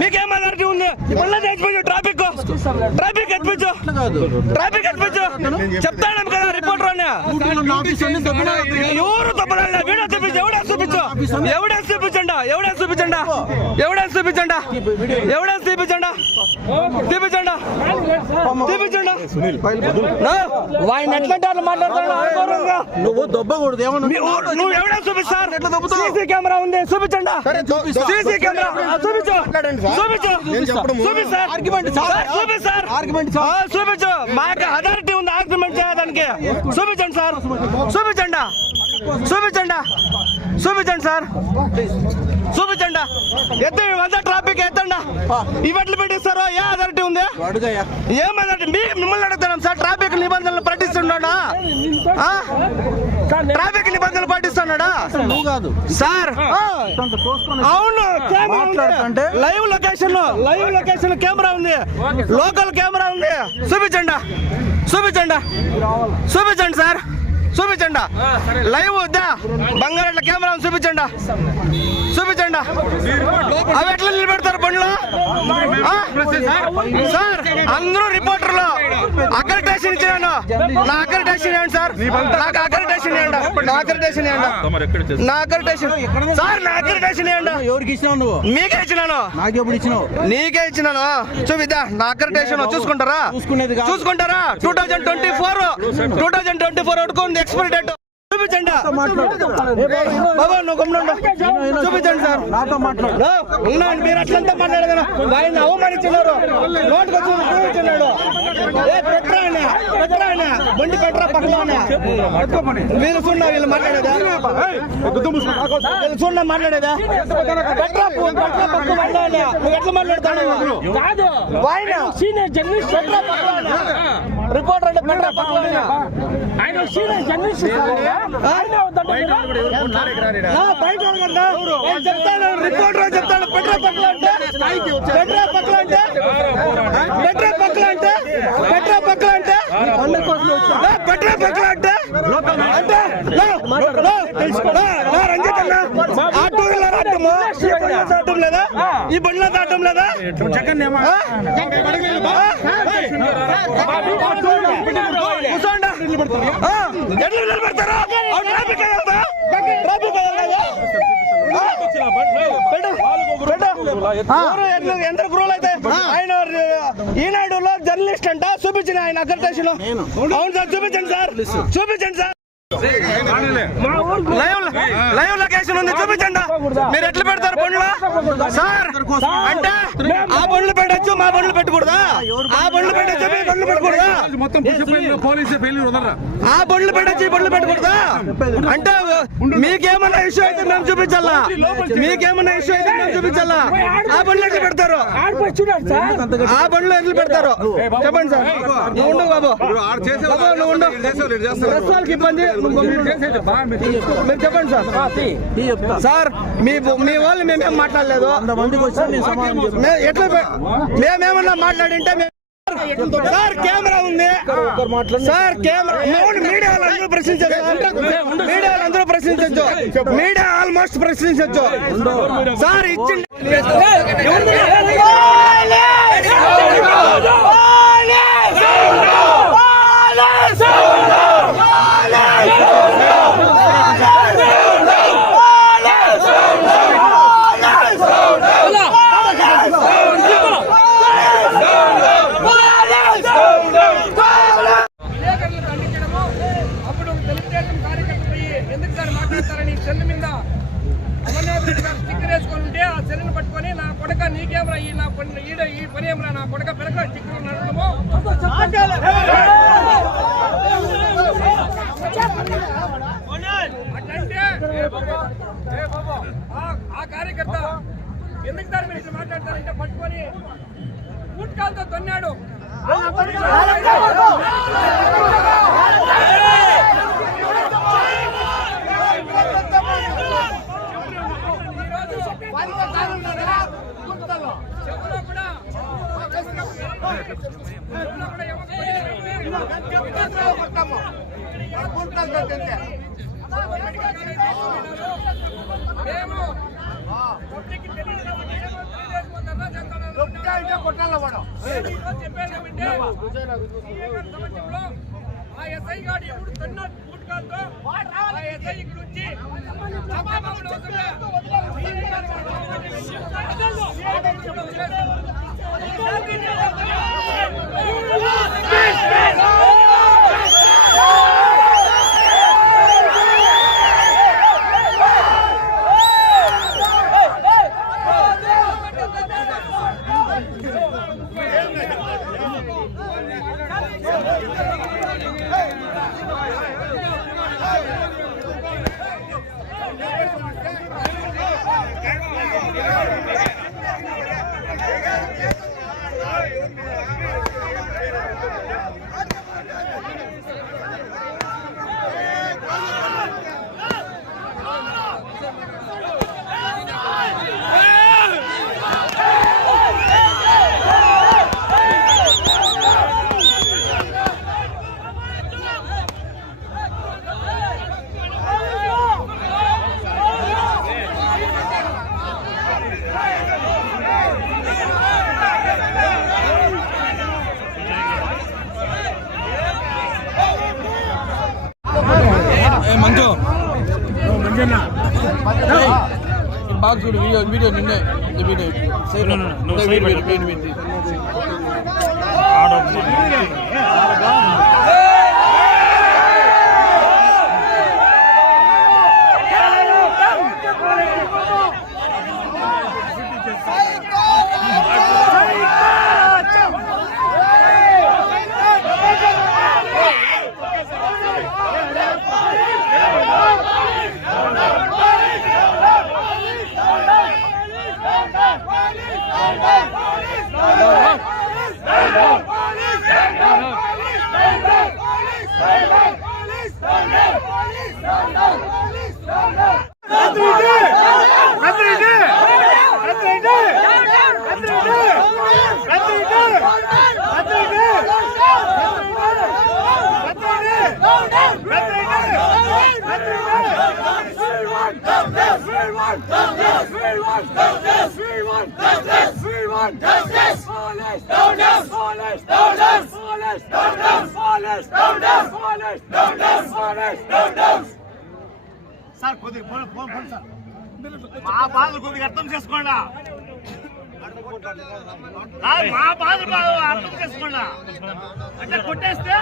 మీకేం అథారిటీ ఉంది? మళ్ళీ ట్రాఫిక్ ట్రాఫిక్ ఎత్తిపించు, ట్రాఫిక్ ఎత్తిపించు. చెప్తాను కదా రిపోర్టర్ అని. ఎవరు తప్పదా? వీడియో చూపించు, ఎవిడెన్స్ చూపించు, ఎవిడెన్స్ చూపించండి, ఎవిడెన్స్ చూపించండి, ఎవిడెన్స్ చూపించండి, ఎవిడెన్స్ చూపించండి, చూపించండి, చూపించండి. వాయిని ఎట్లంటే అట్లా మాట్లాడతాడు. నువ్వు దొబ్బకూడదు. నువ్వు ఎవిడెన్స్ చూపిస్తారు. సీసీ కెమెరా ఉంది, చూపించండి. సీసీ కెమెరా చూపించు, చూపించు, చూపిస్తారు. చూపిస్తారు, చూపించు. మాకు అథారిటీ ఉంది ఆర్గ్యుమెంట్ చేయడానికి. చూపించండి సార్, చూపించండి, చూపించండి, చూపించండి సార్, చూపించండి. ఎత్తి వద్ద ట్రాఫిక్ ఎత్తండి. ఇవట్లు పెట్టిస్తారో ఏ అథారిటీ ఉంది? ఏం అథారిటీ? మిమ్మల్ని అడుగుతున్నాం సార్. ట్రాఫిక్ నిబంధనలు పాటిస్తున్నాడా? ట్రాఫిక్ నిబంధనలు పాటిస్తున్నాడా సార్? అవును, live location, live location camera ఉంది, లోకల్ కెమెరా ఉంది. చూపించండి, చూపించండి, చూపించండి సార్, చూపించండి. లైవ్ వద్దా? బంగారెడ్ల కెమెరా చూపించండి, చూపించండి. అవి ఎట్లా నిలబెడతారు బండ్లు సార్? అందరూ రిపోర్టర్లు. అక్రిడిటేషన్ ఇచ్చినాను. నా అక్రిడిటేషన్ ఏంటి సార్? నాకు అక్రిడిటేషన్ ఏంటి? నా అక్రిడిటేషన్ ఏంటి? నా అక్రిడిటేషన్ సార్, నా అక్రిడిటేషన్ ఏంటి? ఎవరికి ఇచ్చినావు నువ్వు? మీకే ఇచ్చినాను. నాకెప్పుడు ఇచ్చినావు? నీకే ఇచ్చినాను. చూపిద్దా నా అక్రిడిటేషన్? చూసుకుంటారా? చూసుకుంటారా? 2024 వరకు ఎక్స్పైరీ డేట్. చూపించండి బాబా, నువ్వు గమ్మునుండు. చూపించండి సార్. నాతో మాట్లాడు. ఉన్నాను, మీరు అట్లంతా మాట్లాడగలరా? ఆయన అవమానించినారు, నోటుకు వచ్చి చూపించినాడు. పెట్రా బండి పెట్రా పక్కన. మీరు చూడ వీళ్ళు మాట్లాడేదా? వీళ్ళు చూడ మాట్లాడేదా? పెట్రా పక్క మాట్లాడాలి. నువ్వు ఎట్లా మాట్లాడతాడు? రిపోర్టర్ అంటే పెట్రా పక్కన. చెప్తాను, రిపోర్టర్ చెప్తాను. పెట్రా పక్కన అంటే, పెట్రా పక్కన అంటే, పెట్రా పక్కన అంటే, పెట్రా పక్కన అంటే, పెట్రా పక్కన అంటే రంజిత్ అన్న ఆటో ఆటం లేదా? ఈ బండ్లో ఆటం లేదా? కూర్చోండి. ఎట్లా నిలబెడతారా? ట్రాఫిక్ అయ్యా, ట్రాఫిక్ ఎంత గ్రోల్ అయితే ఆయన ఈనాడులో జర్నలిస్ట్ అంట. చూపించిన ఆయన అక్రిడిటేషన్. అవును సార్, చూపించండి సార్, చూపించండి సార్. లైవ్ లొకేషన్ ఉంది, చూపించండి. మీరు ఎట్లా పెడతారు బండ్లు సార్? అంటే ఆ బండ్లు పెట్టచ్చు, మా బండ్లు పెట్టకూడదా? ఆ బండ్లు పెట్టచ్చు, మీ బండ్లు పెట్టకూడదా? ఆ బండ్లు పెట్టచ్చు, ఈ బండ్లు పెట్టకూడదా? అంటే మీకేమన్నా ఇష్యూ అయితే మేము చూపించాలా? మీకేమన్నా ఇష్యూ అయితే మేము చూపించాలా? ఆ బండ్లు ఎట్లా పెడతారు? ఆ బండ్లు ఎట్లా పెడతారు చెప్పండి సార్. నువ్వు ఉండు బాబు, నువ్వు ఉండు. వాళ్ళకి ఇబ్బంది, మీరు చెప్పండి సార్. సార్ మీ వాళ్ళు మేమేం మాట్లాడలేదు. ఎట్లా మేమేమన్నా మాట్లాడింటే సార్ కెమెరా ఉంది సార్. కెమెరా మీడియా అందరూ ప్రశ్నించచ్చు, మీడియా అందరూ ప్రశ్నించచ్చు, మీడియా ఆల్మోస్ట్ ప్రశ్నించచ్చు సార్. ఇచ్చింది సెల్ మీద అమర్నాథ్ రెడ్డి గారు స్టిక్కర్ వేసుకొని ఉంటే ఆ సెల్ని పట్టుకొని నా కొడక నీకేమరా ఈ నా ఈ పని ఏమరా నా కొడక పెరక స్టిక్కర్ నడవడము అట్లంటే ఆ కార్యకర్త ఎందుకు సార్ మీరు ఇట్లా మాట్లాడతారంటే పట్టుకొని ఊట్కాలతో తన్నాడు. చెవులో కూడా మేము పబ్లిక్ చెప్పేదేమంటే సమస్యలో ఆ ఎస్ఐ గారు ఎప్పుడు తన్నో పుట్టుకాలతో ఆ ఎస్ఐ ఇక్కడ వచ్చి మంచు బాగా చూడు వీడియో నిన్నే వీడియో సార్ కొద్దిగా ఫోన్ సార్ మా బాధలు కొద్దిగా అర్థం చేసుకోండి మా బాధలు అర్థం చేసుకోండి అంటే కొట్టేస్తే